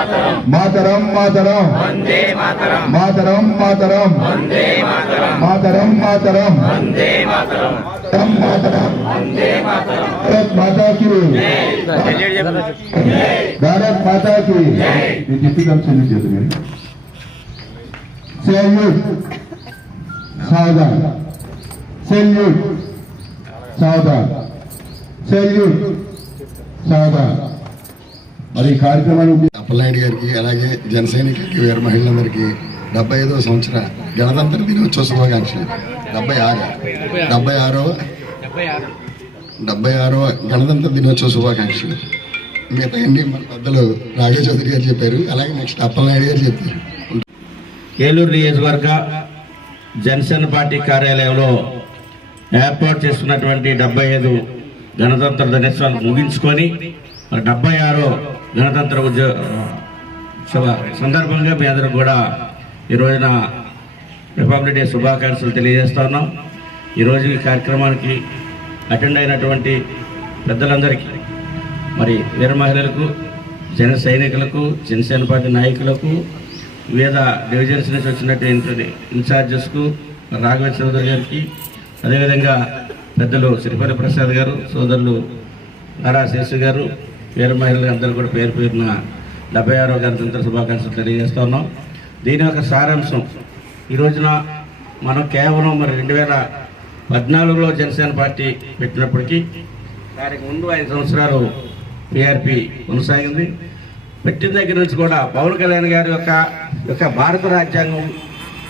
మాతరం. మాతరం మాతరం. మాతరం. మాతరం మాతరం. మాతరం. మాతరం భారత్ మాతా కి భారత్ మాతా కి నేను చెప్తాను చెల్లి చేతులు సెల్యూట్. సావధాన్. సెల్యూట్. సావధాన్. సెల్యూట్. సావధాన్. మరి ఈ కార్యక్రమానికి అప్పలనాయుడు గారికి అలాగే జన సైనికులకి వీర మహిళలందరికీ డెబ్బై ఐదవ సంవత్సర గణతంత్ర దినోత్సవ శుభాకాంక్షలు. డెబ్బై ఆరు. డెబ్బై ఆరవ డెబ్బై ఆరవ గణతంత్ర దినోత్సవ శుభాకాంక్షలు. మిగతా అన్ని మన పెద్దలు రాఘవ చౌదరి గారు చెప్పారు. అలాగే నెక్స్ట్ అప్పలనాయుడు గారు చెప్పారు. ఏలూరు నియోజకవర్గ జనసేన పార్టీ కార్యాలయంలో ఏర్పాటు చేస్తున్నటువంటి డెబ్బై ఐదు గణతంత్ర దినోత్సవాలు ముగించుకొని డెబ్బై ఆరో గణతంత్ర ఉద్యోగ సందర్భంగా మీ అందరూ కూడా ఈ రోజున రిపబ్లిక్ డే శుభాకాంక్షలు తెలియజేస్తా ఉన్నాం. ఈరోజు ఈ కార్యక్రమానికి అటెండ్ అయినటువంటి పెద్దలందరికీ మరి వీర మహిళలకు జన సైనికులకు జనసేన పార్టీ నాయకులకు వివిధ డివిజన్స్ నుంచి వచ్చినటువంటి ఇన్ఛార్జెస్కు రాఘవేంద్ర చౌదరి గారికి అదేవిధంగా పెద్దలు శ్రీపతి ప్రసాద్ గారు సోదరులు నారా శేషు గారు వీర మహిళలు అందరూ కూడా పేరు పేరున డెబ్బై ఆరో గణతంత్ర శుభాకాంక్షలు తెలియజేస్తా ఉన్నాం. దీని యొక్క సారాంశం ఈ రోజున మనం కేవలం మరి రెండు వేల పద్నాలుగులో జనసేన పార్టీ పెట్టినప్పటికీ దానికి ముందు ఐదు సంవత్సరాలు పిఆర్పి కొనసాగింది. పెట్టిన దగ్గర నుంచి కూడా పవన్ కళ్యాణ్ గారి యొక్క యొక్క భారత రాజ్యాంగం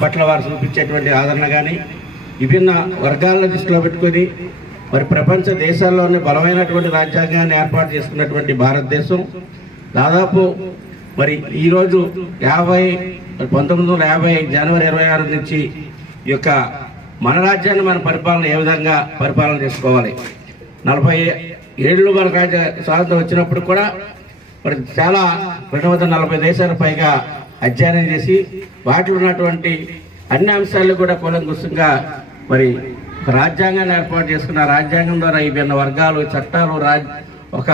పట్ల వారు చూపించేటువంటి ఆదరణ కానీ విభిన్న వర్గాలను దృష్టిలో పెట్టుకొని మరి ప్రపంచ దేశాల్లోనే బలమైనటువంటి రాజ్యాంగాన్ని ఏర్పాటు చేసుకున్నటువంటి భారతదేశం. దాదాపు మరి ఈరోజు యాభై పంతొమ్మిది వందల యాభై జనవరి ఇరవై ఆరు నుంచి ఈ యొక్క మన రాజ్యాన్ని మన పరిపాలన ఏ విధంగా పరిపాలన చేసుకోవాలి. నలభై ఏళ్ళు మన రాజ్య స్వాతంత్రం వచ్చినప్పుడు కూడా మరి చాలా రెండు వందల నలభై దేశాల పైగా అధ్యయనం చేసి వాటిలో ఉన్నటువంటి అన్ని అంశాలు కూడా కూలంకుషంగా మరి రాజ్యాంగాన్ని ఏర్పాటు చేసుకున్న రాజ్యాంగం ద్వారా విభిన్న వర్గాలు చట్టాలు రాజ్ ఒక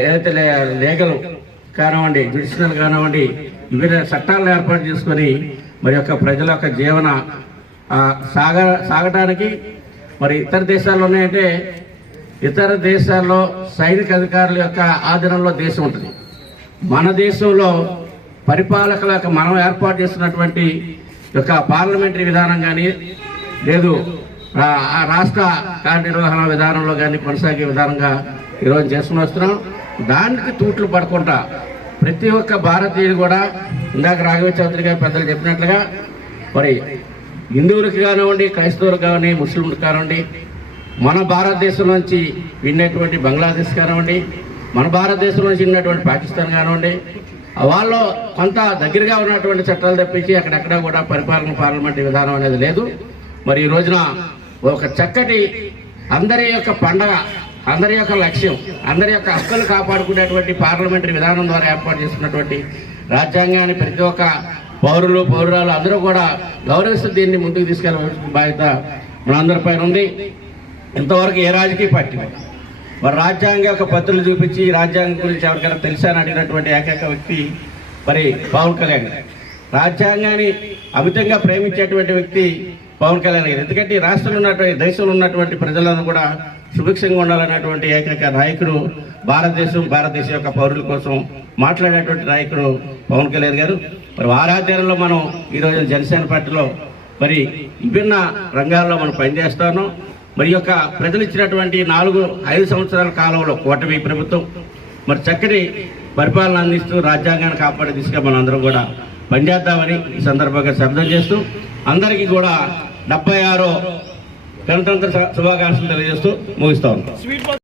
ఏదైతే లే- లేఖలు కానివ్వండి జ్యుడిషియల్ కానివ్వండి వివిధ చట్టాలను ఏర్పాటు చేసుకొని మరి యొక్క ప్రజల యొక్క జీవన సాగ సాగటానికి మరి ఇతర దేశాల్లో ఉన్నాయంటే ఇతర దేశాల్లో సైనిక అధికారుల యొక్క ఆధీనంలో దేశం ఉంటుంది. మన దేశంలో పరిపాలకుల యొక్క మనం ఏర్పాటు చేసినటువంటి యొక్క పార్లమెంటరీ విధానం కానీ లేదు రాష్ట్ర కార్యనిర్వహణ విధానంలో కానీ కొనసాగే విధానంగా ఈరోజు చేసుకుని వస్తున్నాం. దానికి తూట్లు పడకుండా ప్రతి ఒక్క భారతీయుడు కూడా ఇందాక రాఘవ చౌదరి గారు పెద్దలు చెప్పినట్లుగా మరి హిందువులకు కానివ్వండి క్రైస్తవులకు కానివ్వండి ముస్లింలకు కానివ్వండి మన భారతదేశం నుంచి విన్నటువంటి బంగ్లాదేశ్ కానివ్వండి మన భారతదేశం నుంచి విన్నటువంటి పాకిస్తాన్ కానివ్వండి వాళ్ళు కొంత దగ్గరగా ఉన్నటువంటి చట్టాలు తప్పించి అక్కడెక్కడ కూడా పరిపాలన పార్లమెంట్ విధానం అనేది లేదు. మరి ఈ రోజున ఒక చక్కటి అందరి యొక్క పండగ అందరి యొక్క లక్ష్యం అందరి యొక్క హక్కులు కాపాడుకునేటువంటి పార్లమెంటరీ విధానం ద్వారా ఏర్పాటు చేసుకున్నటువంటి రాజ్యాంగాన్ని ప్రతి ఒక్క పౌరులు పౌరురాలు అందరూ కూడా గౌరవిస్తూ దీన్ని ముందుకు తీసుకెళ్ళవలసిన బాధ్యత మనందరిపైన ఉంది. ఇంతవరకు ఏ రాజకీయ పార్టీ మరి రాజ్యాంగ యొక్క పత్రులు చూపించి రాజ్యాంగం గురించి ఎవరికైనా తెలుసా అని అడిగినటువంటి ఏకైక వ్యక్తి మరి పవన్ కళ్యాణ్ రాజ్యాంగాన్ని అమితంగా ప్రేమించేటువంటి వ్యక్తి పవన్ కళ్యాణ్ గారు. ఎందుకంటే ఈ రాష్ట్రంలో ఉన్నటువంటి దేశంలో ఉన్నటువంటి ప్రజలను కూడా సుభిక్షంగా ఉండాలనేటువంటి ఏకైక నాయకుడు భారతదేశం భారతదేశం యొక్క పౌరుల కోసం మాట్లాడేటువంటి నాయకుడు పవన్ కళ్యాణ్ గారు. మరి వారాధ్యాయంలో మనం ఈరోజు జనసేన పార్టీలో మరి విభిన్న రంగాల్లో మనం పనిచేస్తాను మరి యొక్క ప్రజలు ఇచ్చినటువంటి నాలుగు ఐదు సంవత్సరాల కాలంలో కూటమి ప్రభుత్వం మరి చక్కటి పరిపాలన అందిస్తూ రాజ్యాంగాన్ని కాపాడే దిశగా మనం అందరం కూడా పనిచేద్దామని ఈ సందర్భంగా శబ్దం చేస్తూ అందరికీ కూడా డెబ్బై ఆరో గణతంత్ర శుభాకాంక్షలు తెలియజేస్తూ ముగిస్తా ఉన్నాం.